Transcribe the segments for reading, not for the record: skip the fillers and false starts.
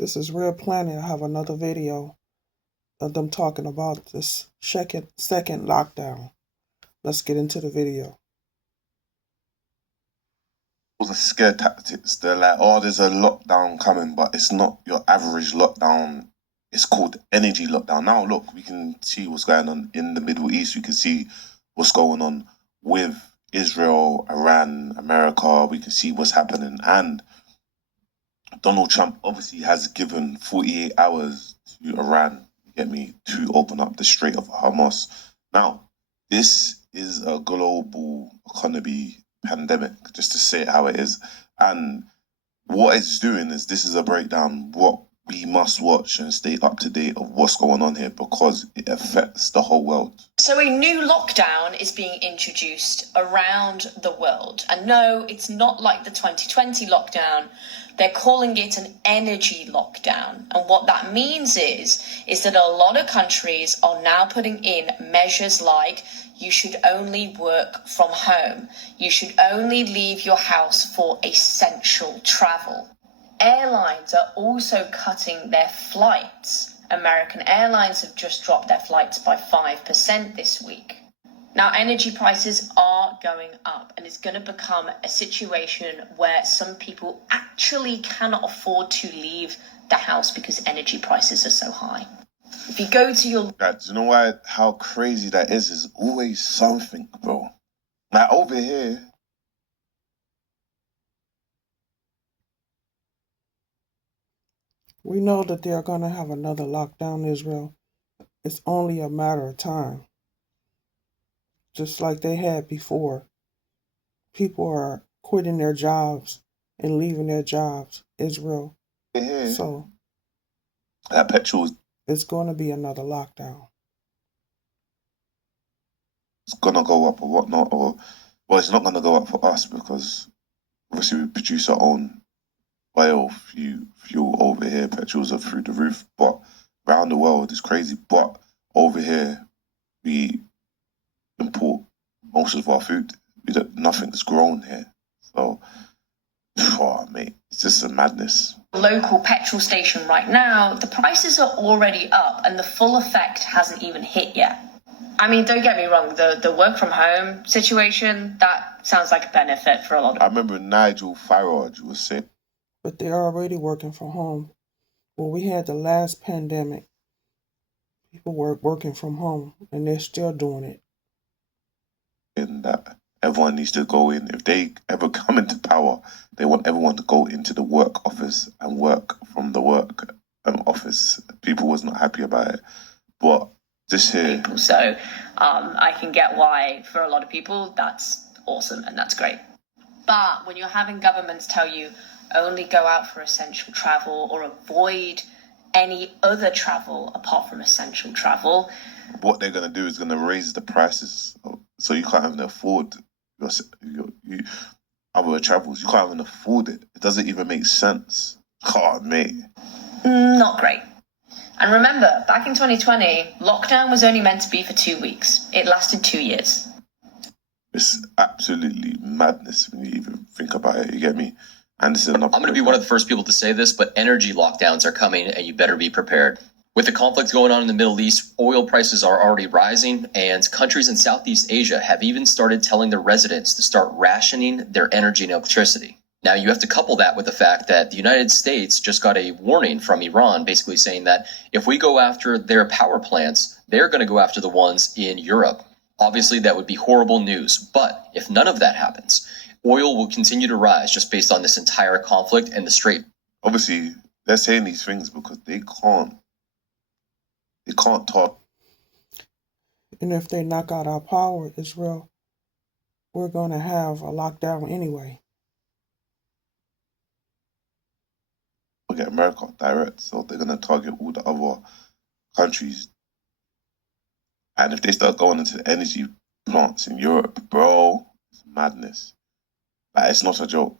This is Real Planet. I have another video of them talking about this second lockdown. Let's get into the video. The scare tactics. They're like, oh, there's a lockdown coming, but it's not your average lockdown. It's called energy lockdown. Now, look, we can see what's going on in the Middle East. We can see what's going on with Israel, Iran, America. We can see what's happening. And Donald Trump obviously has given 48 hours to Iran, to open up the Strait of Hormuz. Now, this is a global economy pandemic, just to say it how it is. And what it's doing is, this is a breakdown what we must watch and stay up to date of what's going on here, because it affects the whole world. So a new lockdown is being introduced around the world. And no, it's not like the 2020 lockdown. They're calling it an energy lockdown. And what that means is that a lot of countries are now putting in measures like you should only work from home. You should only leave your house for essential travel. Airlines are also cutting their flights. American Airlines have just dropped their flights by 5% this week. Now, energy prices are going up, and it's going to become a situation where some people actually cannot afford to leave the house because energy prices are so high. If you go to your... Guys, you know why? How crazy that is? There's always something, bro. Like over here, We know that they're going to have another lockdown in Israel. It's only a matter of time. Just like they had before. People are quitting their jobs and leaving their jobs, Israel. So that petrol it's going to be another lockdown. It's going to go up or whatnot. Well, it's not going to go up for us because obviously we produce our own oil, fuel over here. Petrols are through the roof, but around the world it's crazy. But over here, we import most of our food. Nothing's grown here. So, oh, mate, it's just a madness. Local petrol station right now, the prices are already up and the full effect hasn't even hit yet. I mean, don't get me wrong, the work from home situation, that sounds like a benefit for a lot of... I remember Nigel Farage was saying... But they're already working from home. When we had the last pandemic, people were working from home, and they're still doing it. And that everyone needs to go in. If they ever come into power, they want everyone to go into the work office and work from the work office. People was not happy about it. But this here... So I can get why, for a lot of people, that's awesome and that's great. But when you're having governments tell you only go out for essential travel or avoid any other travel apart from essential travel, what they're going to do is going to raise the prices, so you can't even afford other travels. You can't even afford it. It doesn't even make sense. God, mate. Not great. And remember, back in 2020, lockdown was only meant to be for 2 weeks. It lasted 2 years. It's absolutely madness when you even think about it, you get me? And I'm going to be one of the first people to say this, but energy lockdowns are coming and you better be prepared. With the conflict going on in the Middle East, oil prices are already rising, and countries in Southeast Asia have even started telling their residents to start rationing their energy and electricity. Now, you have to couple that with the fact that the United States just got a warning from Iran, basically saying that if we go after their power plants, they're going to go after the ones in Europe. Obviously, that would be horrible news, but if none of that happens, oil will continue to rise just based on this entire conflict and the Strait. Obviously, they're saying these things because they can't talk. And if they knock out our power, Israel, we're going to have a lockdown anyway. Look at America direct, so they're going to target all the other countries. And if they start going into the energy plants in Europe, bro, it's madness. Like, it's not a joke.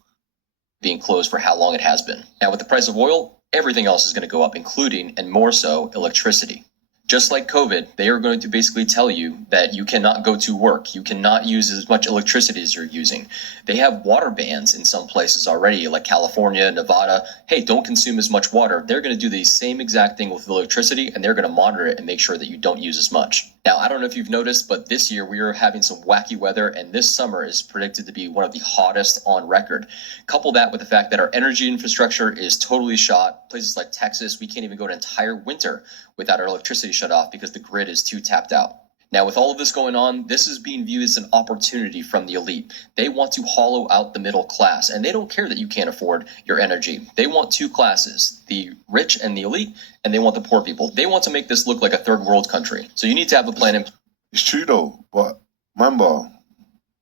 Being closed for how long it has been. Now, with the price of oil, everything else is going to go up, including, and more so, electricity. Just like COVID, they are going to basically tell you that you cannot go to work. You cannot use as much electricity as you're using. They have water bans in some places already, like California, Nevada. Hey, don't consume as much water. They're going to do the same exact thing with electricity, and they're going to monitor it and make sure that you don't use as much. Now, I don't know if you've noticed, but this year we are having some wacky weather, and this summer is predicted to be one of the hottest on record. Couple that with the fact that our energy infrastructure is totally shot. Places like Texas, we can't even go an entire winter without our electricity shut off because the grid is too tapped out. Now, with all of this going on, this is being viewed as an opportunity from the elite. They want to hollow out the middle class, and they don't care that you can't afford your energy. They want two classes, the rich and the elite, and they want the poor people. They want to make this look like a third world country. So you need to have a plan in. It's true though, but remember,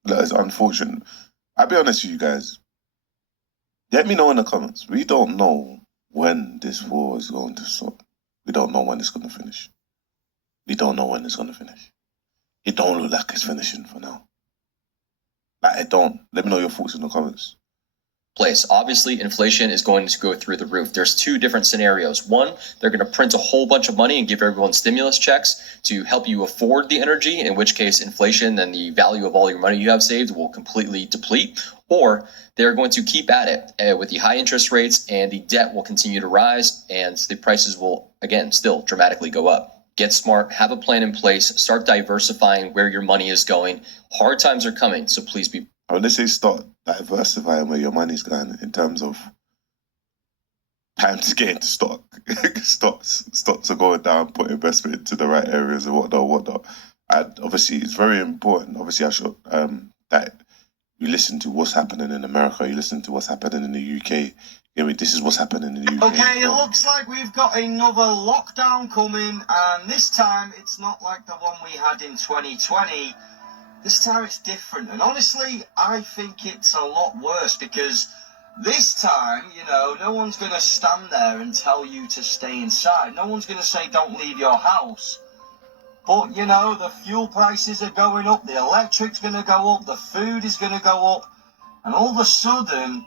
that is unfortunate. I'll be honest with you guys. Let me know in the comments. We don't know when this war is going to stop. We don't know when it's going to finish. We don't know when it's going to finish. It don't look like it's finishing for now. Like, it don't. Let me know your thoughts in the comments. Place. Obviously, inflation is going to go through the roof. There's two different scenarios. One, they're going to print a whole bunch of money and give everyone stimulus checks to help you afford the energy, in which case inflation and the value of all your money you have saved will completely deplete. Or they're going to keep at it with the high interest rates, and the debt will continue to rise, and the prices will, again, still dramatically go up. Get smart, have a plan in place, start diversifying where your money is going. Hard times are coming, so please be. When they say start diversifying where your money's going in terms of time to get into stock, stocks are going down, put investment into the right areas and whatnot. And obviously, it's very important. Obviously, I should that you listen to what's happening in America, you listen to what's happening in the UK. I mean, this is what's happening in the UK. Okay, it looks like we've got another lockdown coming, and this time it's not like the one we had in 2020. This time it's different, and honestly, I think it's a lot worse because this time, no one's going to stand there and tell you to stay inside. No one's going to say don't leave your house. But, the fuel prices are going up, the electric's going to go up, the food is going to go up, and all of a sudden,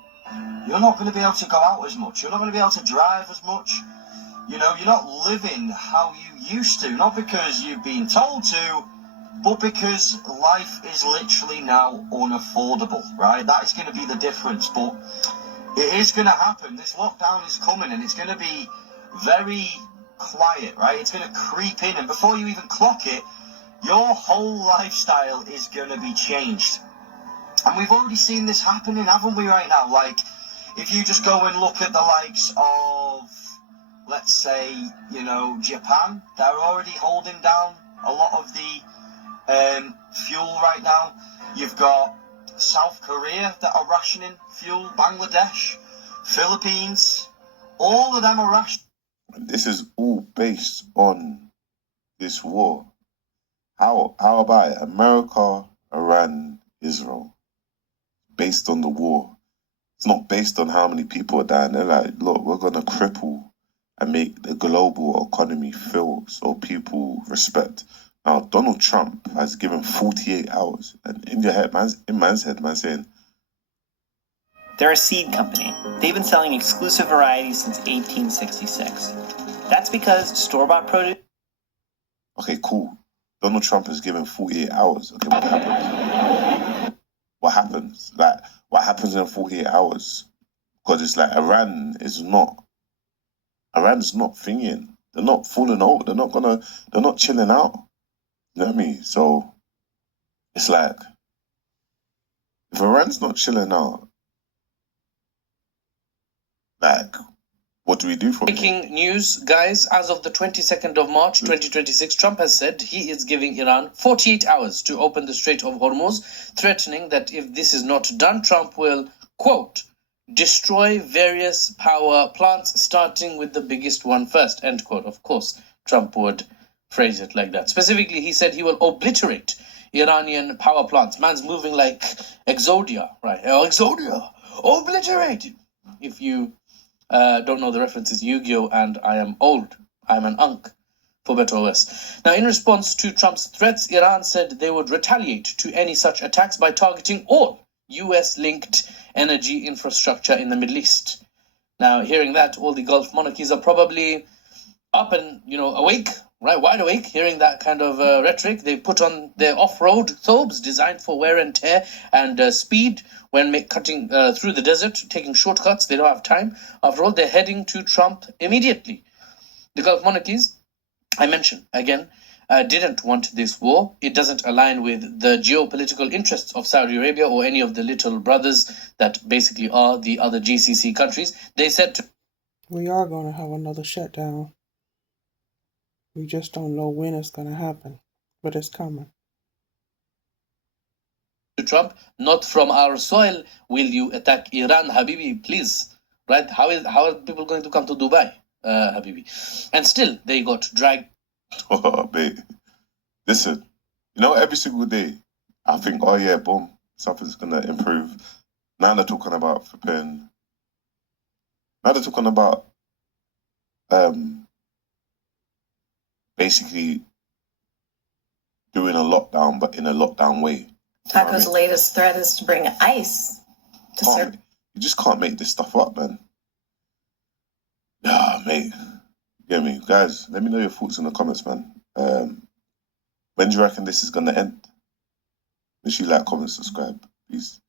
you're not going to be able to go out as much. You're not going to be able to drive as much. You're not living how you used to. Not because you've been told to, but because life is literally now unaffordable, right? That is going to be the difference. But it is going to happen. This lockdown is coming, and it's going to be very quiet, right? It's going to creep in, and before you even clock it, your whole lifestyle is going to be changed. And we've already seen this happening, haven't we, right now? Like, if you just go and look at the likes of, let's say, Japan, they're already holding down a lot of the fuel right now. You've got South Korea that are rationing fuel, Bangladesh, Philippines, all of them are rationing. This is all based on this war. How about it? America, Iran, Israel. Based on the war. It's not based on how many people are dying. They're like, look, we're going to cripple and make the global economy fail so people respect. Now, Donald Trump has given 48 hours. And in man's head, man's saying, they're a seed company. They've been selling exclusive varieties since 1866. That's because store-bought produce... Okay, cool. Donald Trump has given 48 hours. Okay, what happens? What happens? Like, what happens in 48 hours? Because it's like Iran's not thinking. They're not falling over. They're not chilling out. You know what I mean? So, it's like, if Iran's not chilling out, like, what do we do from here? Breaking news, guys. As of the 22nd of March, 2026, Trump has said he is giving Iran 48 hours to open the Strait of Hormuz, threatening that if this is not done, Trump will, quote, destroy various power plants, starting with the biggest one first, end quote. Of course, Trump would phrase it like that. Specifically, he said he will obliterate Iranian power plants. Man's moving like Exodia, right? Exodia, obliterate. If you don't know the references, Yu-Gi-Oh! And I am old. I'm an unk for better or worse. Now, in response to Trump's threats, Iran said they would retaliate to any such attacks by targeting all US-linked energy infrastructure in the Middle East. Now, hearing that, all the Gulf monarchies are probably up and, awake, right, wide awake, hearing that kind of rhetoric. They put on their off-road thobes designed for wear and tear and speed when cutting through the desert, taking shortcuts. They don't have time. After all, they're heading to Trump immediately. The Gulf monarchies, I mentioned again, didn't want this war. It doesn't align with the geopolitical interests of Saudi Arabia or any of the little brothers that basically are the other GCC countries. They said to We are going to have another shutdown. We just don't know when it's going to happen, but it's coming. Trump, not from our soil will you attack Iran, Habibi, please. Right? How are people going to come to Dubai, Habibi? And still, they got dragged. Oh, mate. Listen, you know, every single day, I think, oh yeah, boom, something's gonna improve. Now they're talking about flipping. Now they're talking about basically doing a lockdown, but in a lockdown way. Taco's latest threat is to bring ice to serve. You just can't make this stuff up, man. Yeah, mate. Get me, guys. Let me know your thoughts in the comments, man. When do you reckon this is gonna end? Make sure you like, comment, subscribe. Peace.